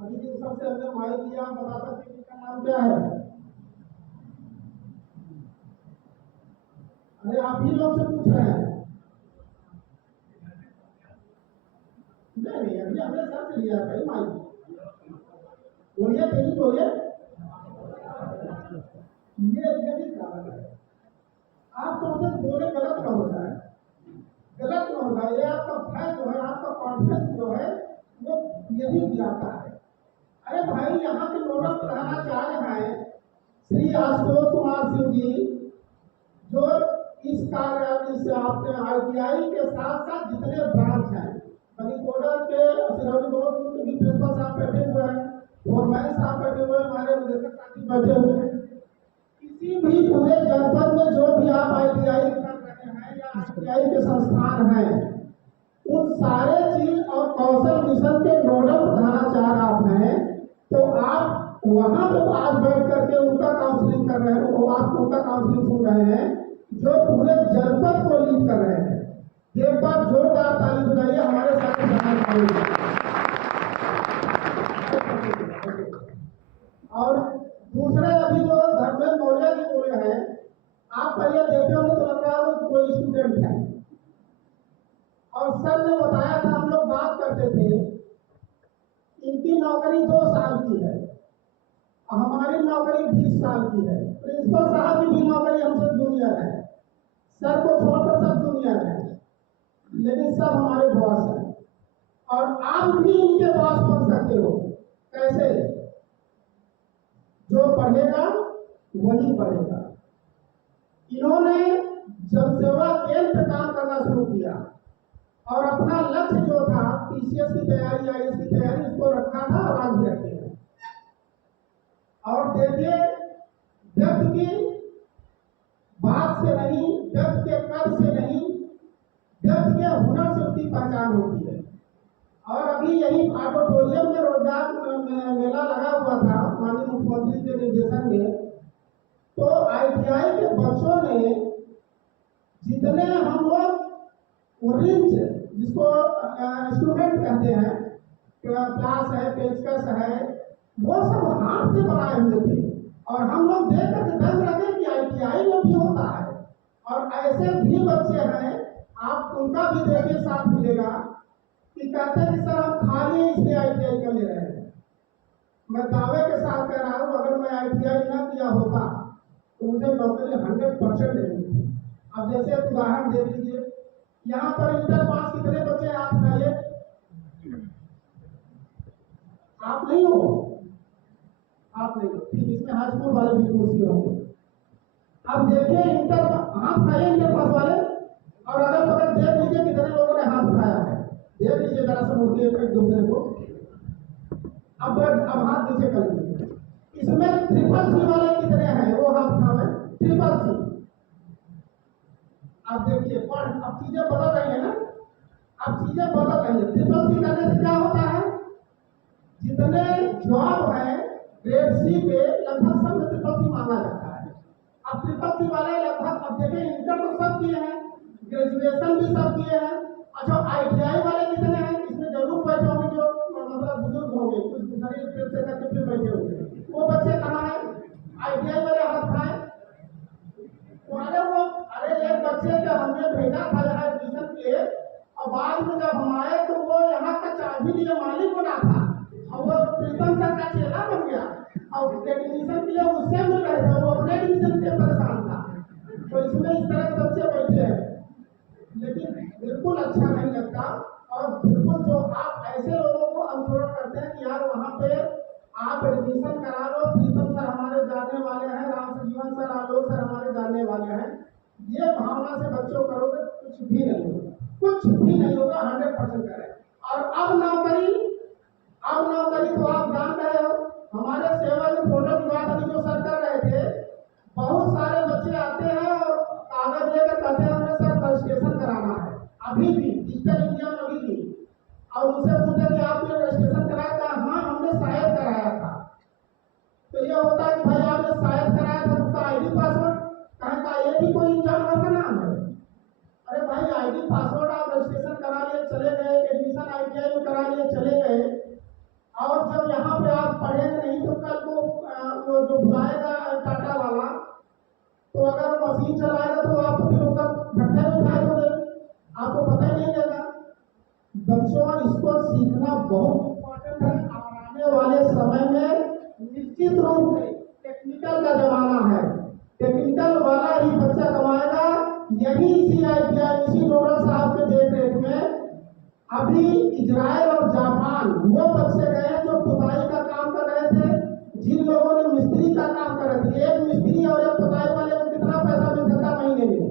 अभी जिन सबसे हमने माइक दिया, आप बता सकते हैं कि इसका नाम क्या है? अरे आप ही लोग से पूछ रहे हैं। नहीं अभी हमने सर से लिया कहीं माइक। बोलिए कहीं बोलिए। ये भी कारण है। आप तो उसे बोले गलत ना हो जाए, गलत ना हो जाए। ये आपका भय जो है, आपका कॉन्फिडेंस जो है, वो यही गिराता है। अरे भाई, यहाँ के नोडल प्रधानाचार्य हैं श्री आशुतोष कुमार सिंह जी, जो इस कार्यालय से आपके ITI के साथ साथ जितने ब्रांच हैं, मणिकोडर के सिरौली रोड के भी प्रिंसिपल साहब बैठे हुए हैं और मैं साहब बैठे हुए हैं, हमारे निदेशक साथी बैठे हुए हैं। किसी भी पूरे जनपद में जो भी आप ITI कर रहे हैं या ITI के संस्थान हैं, उन सारे चीज और कौशल मिशन के नोडल प्रधानाचार्य आप हैं, तो आप वहां पे आज बैठ करके उनका काउंसलिंग कर रहे हैं, वो आप उनका काउंसलिंग सुन रहे हैं जो पूरे जनपद को लीड कर रहे हैं। एक बार जोरदार ताली बजाइए हमारे साथ। और दूसरे अभी जो धर्मेंद्र मौर्य जी बोले हैं, आप पहले देखे होंगे तो लग रहा है वो कोई स्टूडेंट है। और सर ने बताया था, हम लोग बात करते थे, इनकी नौकरी 2 साल की है, हमारी नौकरी 20 साल की है। प्रिंसिपल साहब की भी नौकरी हमसे जूनियर है, सर को छोड़कर सब जूनियर है, लेकिन सब हमारे बॉस हैं। और आप भी इनके बॉस बन सकते हो। कैसे? जो पढ़ेगा वही पढ़ेगा। इन्होंने जब सेवा केंद्र पे काम करना शुरू किया और अपना लक्ष्य जो था PCS की तैयारी, IAS की तैयारी, उसको रखा था और आज भी रखे हैं। और देखिए, व्यक्ति की बात से नहीं, व्यक्ति के कद से नहीं, व्यक्ति के हुनर से उसकी पहचान होती है। और अभी यही ऑडिटोरियम में रोजगार मेला लगा हुआ था माननीय मुख्यमंत्री के निर्देशन में, तो ITI के बच्चों ने जितने हम लोग रिंच, जिसको इंस्ट्रूमेंट कहते हैं, क्लास है, पेचकस है, वो सब हाथ से बनाए हुए थे। और हम लोग देख करके दंग लगे कि ITI में भी होता है। और ऐसे भी बच्चे हैं, आप उनका भी देखिए साथ मिलेगा कि कहते हैं कि सर हम खाली इसलिए ITI कर ले रहे हैं। मैं दावे के साथ कह रहा हूँ, अगर मैं ITI ना किया होता तो मुझे नौकरी 100% देनी थी। अब जैसे एक उदाहरण दे दीजिए, यहाँ पर इंटर पास कितने बच्चे हैं? आप बताइए। आप नहीं हो? आप नहीं हो, ठीक। इसमें हाई स्कूल वाले भी कुर्सी होंगे। अब देखिए इंटर, हाथ उठाइए इंटर पास वाले, और अगर बगल देख लीजिए कितने लोगों ने हाथ उठाया है। देख लीजिए जरा सा मुड़ के एक दूसरे को। अब हाथ नीचे कर लीजिए। इसमें ट्रिपल सी वाले कितने हैं? वो हाथ उठावे। Triple C. अब देखिए, अब चीजें बदल रही है ना, अब चीजें बदल रही है। ट्रिपल सी करने से क्या होता है? जितने जॉब है ग्रेड C पे, लगभग सब में ट्रिपल सी मांगा जाता है। अब ट्रिपल सी वाले लगभग, अब देखिए इंटर तो सब किए हैं, ग्रेजुएशन भी सब किए हैं। अच्छा, ITI वाले कितने हैं? इसमें जरूर बैठे होंगे जो मतलब बुजुर्ग होंगे, कुछ शरीर फिर से करके फिर बैठे होंगे। वो बच्चे कहाँ हैं? ITI वाले हाथ उठाए। अरे एक बच्चे के हमने भेजा था यहाँ एडमिशन के, और बाद में जब हम आए तो वो यहाँ का चाबी लिए मालिक बना था, और वो प्रीतम सर का चेला बन गया, और एडमिशन के लिए उससे मिल रहे थे, वो अपने एडमिशन के परेशान था। तो इसमें इस तरह के बच्चे बैठे हैं, लेकिन बिल्कुल अच्छा नहीं लगता। और बिल्कुल जो आप ऐसे लोगों को अनुसरण करते हैं कि यार वहाँ पे आप एडमिशन करा लो, प्रीतम सर हमारे जानने वाले हैं, राम जीवन सर, आलोक सर हमारे जानने वाले हैं, ये भावना से बच्चों करोगे कुछ भी नहीं होगा, कुछ भी नहीं होगा। 100% करें। और अब नौकरी तो आप जान रहे हो, हमारे सेवा जो फोटो विभाग अभी जो सर कर रहे थे, बहुत सारे बच्चे आते हैं और कागज लेकर कहते हैं हमें सर रजिस्ट्रेशन कराना है, अभी भी डिजिटल इंडिया में अभी भी। और उनसे पूछते कि आपने रजिस्ट्रेशन कराया था? हाँ हमने शायद कराया था। तो ये होता है कि भाई आपने शायद कराया था, उसका ID पासवर्ड कहाँ का? ये भी कोई जानवर का नाम है? अरे भाई ID पासवर्ड, आप रजिस्ट्रेशन करा लिए चले गए, एडमिशन ITI में करा लिए चले गए, और जब यहाँ पढ़ेंगे नहीं तो कल वो जो बुलाएगा टाटा वाला, तो अगर वो मशीन चलाएगा तो आप तो फिर होकर भट्टे में उठाए दोगे, आपको पता ही नहीं चलेगा। बच्चों, इसको सीखना बहुत इम्पोर्टेंट है। और आने वाले समय में निश्चित रूप से टेक्निकल का जमाना है, टेक्निकल वाला ही बच्चा कमाएगा। यही इसी ITI इसी नोडल साहब के देख रेख में अभी इजराइल और जापान वो बच्चे गए जो पुताई का काम कर रहे थे, जिन लोगों ने मिस्त्री का काम कर रहे थे। एक मिस्त्री और एक पुताई वाले को कितना पैसा मिल सकता महीने में,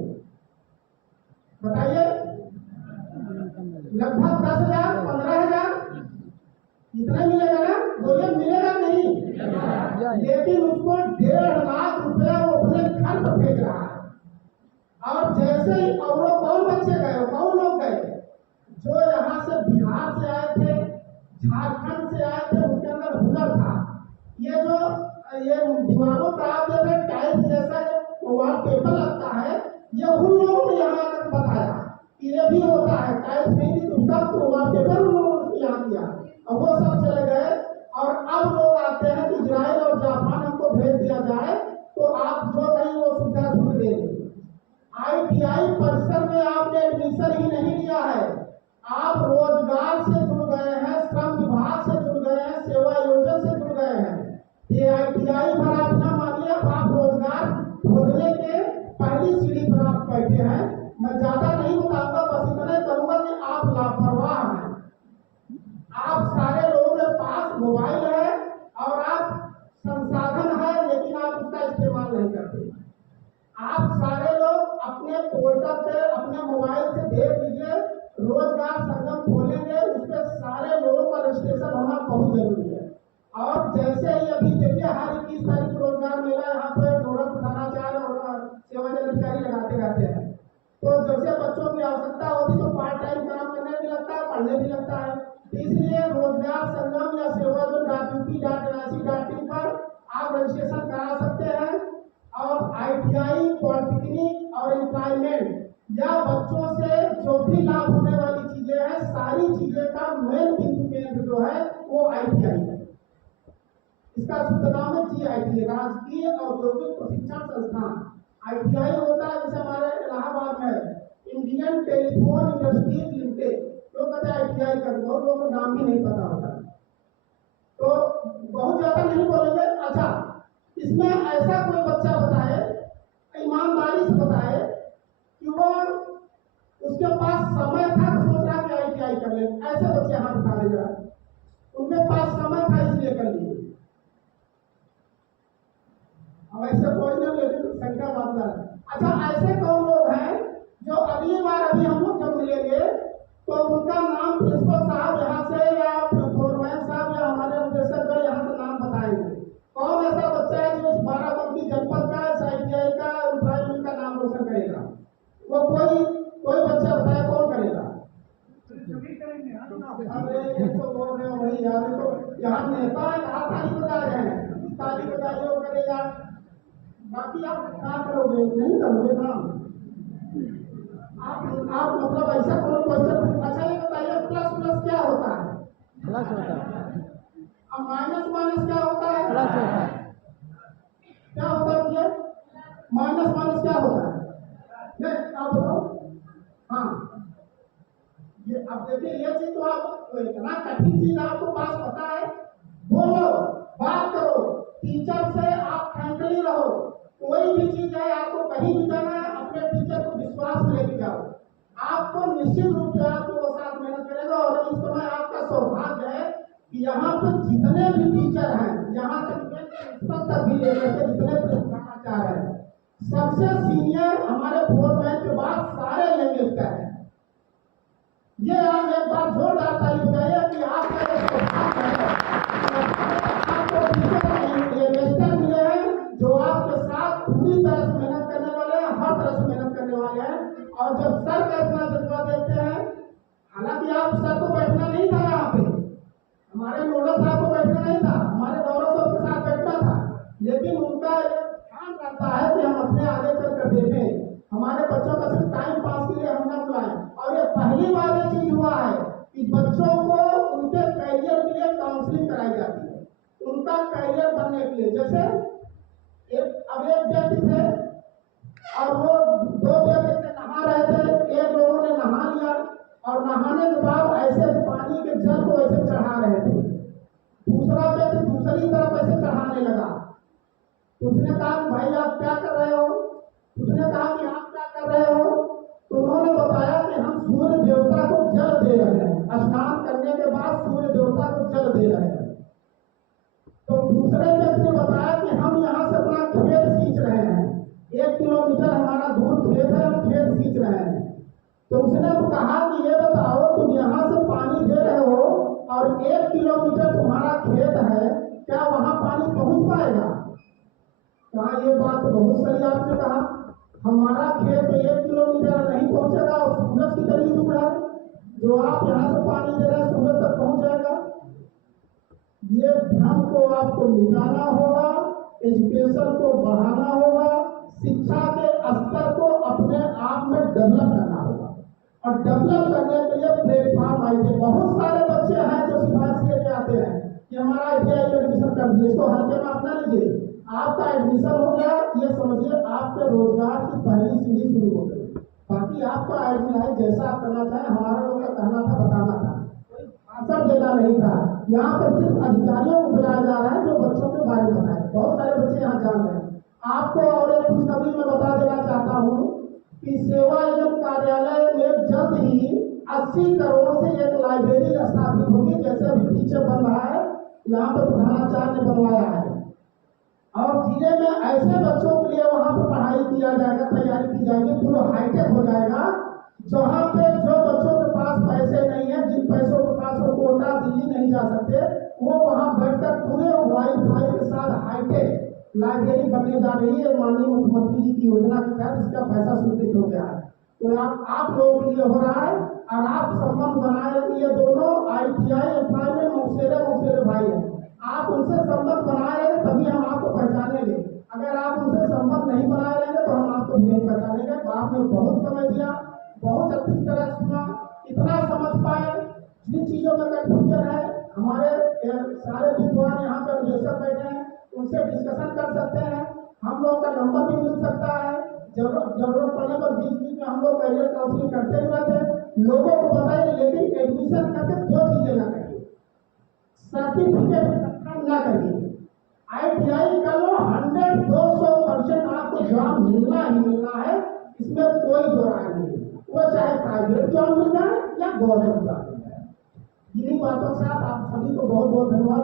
बताइए? लगभग 10,000 15,000 इतना मिलेगा ना? बोलिए, मिलेगा नहीं? लेकिन उसको 1.5 लाख रुपया वो अपने घर पर भेज रहा है। और जैसे ही, और वो कौन बच्चे गए, कौन लोग गए? जो यहाँ से बिहार से आए थे, झारखंड से आए थे, उनके अंदर हुनर था। ये दीवारों पर आप जब टाइल्स जैसा वॉल पेपर लगता है, ये उन लोगों ने यहाँ तक बताया कि ये भी होता है। टाइल्स नहीं थी तो उसका वॉल पेपर उन लोगों ने यहाँ किया, और वो सब चले गए। और अब लोग आते हैं कि इजराइल और जापान हमको भेज दिया जाए तो आप जो कहीं वो सुविधा छूट देंगे। ITI परिसर में आपने एडमिशन ही नहीं लिया है, आप रोजगार से जुड़ गए हैं, श्रम विभाग से जुड़ गए हैं, सेवा योजना से जुड़ गए हैं। ये ITI पर आप न मानिए, आप रोजगार खोजने के पहली सीढ़ी पर आप बैठे हैं। मैं ज्यादा नहीं बताऊंगा, बस इतना ही कहूंगा कि आप लापरवाह हैं। आप सारे लोगों के पास मोबाइल है और आप संसाधन है, लेकिन आप उसका इस्तेमाल नहीं करते। आप सारे लोग अपने पोर्टल पे अपने मोबाइल से देख लीजिए, रोजगार संगम खोलेंगे, उसमें सारे लोगों का रजिस्ट्रेशन होना बहुत जरूरी है। और जैसे ही अभी देखिए, हर 21 तारीख को रोजगार मेला यहाँ पर नोडल प्रधानाचार्य और सेवाजन अधिकारी लगाते रहते हैं। तो जैसे बच्चों की आवश्यकता होती तो पार्ट टाइम काम करने भी लगता है, पढ़ने भी लगता है। इसलिए रोजगार संगम या सेवाजन.UP.NIC.in पर आप रजिस्ट्रेशन करा सकते हैं। और ITI, पॉलिटेक्निक और एम्प्लॉयमेंट या बच्चों से जो भी लाभ होने वाली चीजें हैं, सारी चीजें का मेन बिंदु केंद्र जो है वो ITI है। इसका शुद्ध नाम है GIT, राजकीय औद्योगिक प्रशिक्षण संस्थान। ITI होता है जैसे हमारे इलाहाबाद में इंडियन टेलीफोन इंडस्ट्रीज लिमिटेड, लोग कहते हैं ITI कर, बहुत लोगों को नाम भी नहीं पता होता। तो बहुत ज्यादा नहीं बोलेंगे। अच्छा, इसमें ऐसा कोई बच्चा बताए, ईमानदारी से बताए कि वो उसके पास समय था, सोच रहा कि ITI कर ले, ऐसे बच्चे हाथ उठा दे जरा। उनके पास समय था इसलिए कर लिए। अब ऐसे कोई नहीं, लेकिन संख्या बात है। अच्छा, ऐसे कौन लोग हैं जो अगली बार अभी हम लोग जब मिलेंगे तो उनका नाम प्रिंसिपल साहब यहाँ से या फोरमैन साहब या हमारे निदेशक यहाँ से नाम बताएंगे। कौन ऐसा बच्चा है जो इस बाराबंकी जनपद का ITI का एम्प्लॉयमेंट का नाम रोशन करेगा? वो कोई बच्चा बताए, कौन करेगा? अरे ये तो बोल रहे हो भाई यार, तो यहाँ नेता है, कहा ताली बजा रहे हैं, ताली बजाइए वो करेगा। बाकी आप क्या करोगे? नहीं करोगे काम आप मतलब ऐसा कोई क्वेश्चन। अच्छा, ये बताइए प्लस प्लस क्या होता है? प्लस होता है। अब माइनस माइनस क्या होता है? प्लस होता है। क्या होता है भैया? माइनस माइनस क्या होता है? नहीं, आप बताओ। हाँ, ये अब देखिए, ये चीज तो आप इतना कठिन चीज आपको पास पता है। बोलो, बात करो, टीचर से आप फ्रेंकली रहो। कोई भी चीज है, आपको कहीं भी जाना है, अपने टीचर को विश्वास में लेके जाओ। आपको निश्चित रूप से आपको वो साथ मेहनत करेगा। और इस समय आपका सौभाग्य है कि यहाँ पर जितने भी टीचर हैं, यहाँ तक भी लेकर के जितने प्रधानाचार्य हैं, सबसे सीनियर हमारे फोरमैन के बाद सारे यंगेस्ट का है। ये आप एक बार जोरदार ताली बजाइए कि आपका जो सौभाग्य है, आपको टीचर मिले हैं जो आपके साथ पूरी तरह से मेहनत करने वाले हैं, हर तरह से मेहनत करने वाले हैं। और जब सर का इतना जज्बा देखते हैं, हालांकि आप सर को बैठना नहीं था यहाँ पे, हमारे नोडल साहब को बैठना नहीं था, हमारे गौरव साहब के साथ बैठना था, लेकिन उनका ध्यान रहता है कि हम अपने आगे चलकर देखें, हमारे बच्चों का सिर्फ टाइम पास के लिए हम न बुलाएं। और ये पहली बार ये चीज हुआ है कि बच्चों को उनके कैरियर के लिए काउंसलिंग कराई जाती है, उनका उनका कैरियर बनने के लिए, जैसे एक व्यक्ति थे और वो दो व्यक्ति से नहा रहे थे, एक लोगों ने नहा लिया और नहाने के बाद ऐसे पानी के जल को ऐसे चढ़ा रहे थे, दूसरा व्यक्ति दूसरी तरफ ऐसे चढ़ाने लगा। उसने कहा कि भाई आप क्या कर रहे हो? उसने कहा कि आप क्या कर रहे हो? तो उन्होंने बताया कि हम सूर्य देवता को जल दे रहे हैं, स्नान करने के बाद सूर्य देवता को जल दे रहे हैं। तो दूसरे व्यक्ति ने बताया कि हम यहाँ से अपना खेत सींच रहे हैं, 1 किलोमीटर हमारा दूर खेत है, हम खेत सींच रहे हैं। तो उसने कहा कि ये बताओ तुम यहाँ से पानी दे रहे हो और 1 किलोमीटर तुम्हारा खेत है, क्या वहां पानी पहुंच पाएगा? कहा ये बात बहुत सही आपने कहा, हमारा खेत 1 किलोमीटर नहीं पहुंचेगा और सूरज की तरी दूर है, जो आप यहाँ से पानी दे रहे हैं सूरज तक पहुंच जाएगा। ये भ्रम को आपको मिटाना होगा, एजुकेशन को बढ़ाना होगा, शिक्षा के स्तर को अपने आप में डेवलप करना होगा और डेवलप करने के लिए प्लेटफॉर्म आइए। बहुत सारे बच्चे हैं जो सिफारिश लेके आते हैं कि हमारा ITI में एडमिशन कर दीजिए, इसको हल्के में अपना लीजिए, आपका एडमिशन हो गया, ये समझिए आपके रोजगार की पहली सीढ़ी शुरू हो गई। बाकी आपका आइडिया जैसा आप करना चाहें, हमारा लोग का कहना था, बताना था, भाषण देना नहीं था। यहाँ पर सिर्फ अधिकारियों को बुलाया जा रहा है जो बच्चों के बारे में बताए। बहुत सारे बच्चे यहाँ जान रहे हैं। आपको और एक खुशखबरी मैं बता देना चाहता हूँ कि सेवा एवं कार्यालय में जल्द ही 80 करोड़ से एक लाइब्रेरी स्थापित होगी, जैसे अभी पीछे बन रहा है, यहाँ पर प्रधानाचार्य ने बनवाया है। और जिले में ऐसे बच्चों के लिए वहाँ पर पढ़ाई किया जाएगा, तैयारी की जाएगी, पूरा हाईटेक हो जाएगा, जहाँ पे जो बच्चों के पास पैसे नहीं है, जिन पैसों के पास वो कोटा दिल्ली नहीं जा सकते, वो वहाँ बैठकर पूरे वाईफाई के साथ हाईटेक लाइब्रेरी बनने जा रही है। माननीय मुख्यमंत्री जी की योजना के तहत इसका पैसा स्वीकृत हो गया है। तो आप लोगों के लिए हो रहा है और आप संबंध बनाए, ये दोनों ITI एम्प्लॉयमेंट मौसेरे भाई हैं, आप उनसे संबंध बनाए रहेंगे तभी हम आपको पहचानेंगे। अगर आप उनसे संबंध नहीं बनाए रहेंगे तो हम आपको नहीं पहचानेंगे। आपने बहुत समय दिया, बहुत अच्छी तरह सुना, इतना समझ पाए, जिन चीजों में कंफ्यूजन है हमारे सारे विद्वान यहाँ पर निदेशक बैठे हैं, उनसे डिस्कशन कर सकते हैं, हम लोग का नंबर भी मिल सकता है। जरूरत पड़ने पर बीच में हम लोग कैरियर काउंसलिंग करते भी रहते हैं। लोगों को बताइए, लेकिन एडमिशन करके 2 चीजें ना करिए, सर्टिफिकेट ना करिए, ITI का लो, 100-200% आपको जॉब मिलना ही मिलना है, इसमें कोई दो राय नहीं, वो चाहे प्राइवेट जॉब मिल जाए या गवर्नमेंट जॉब मिल जाए। इन्हीं बातों के साथ आप सभी को बहुत बहुत धन्यवाद।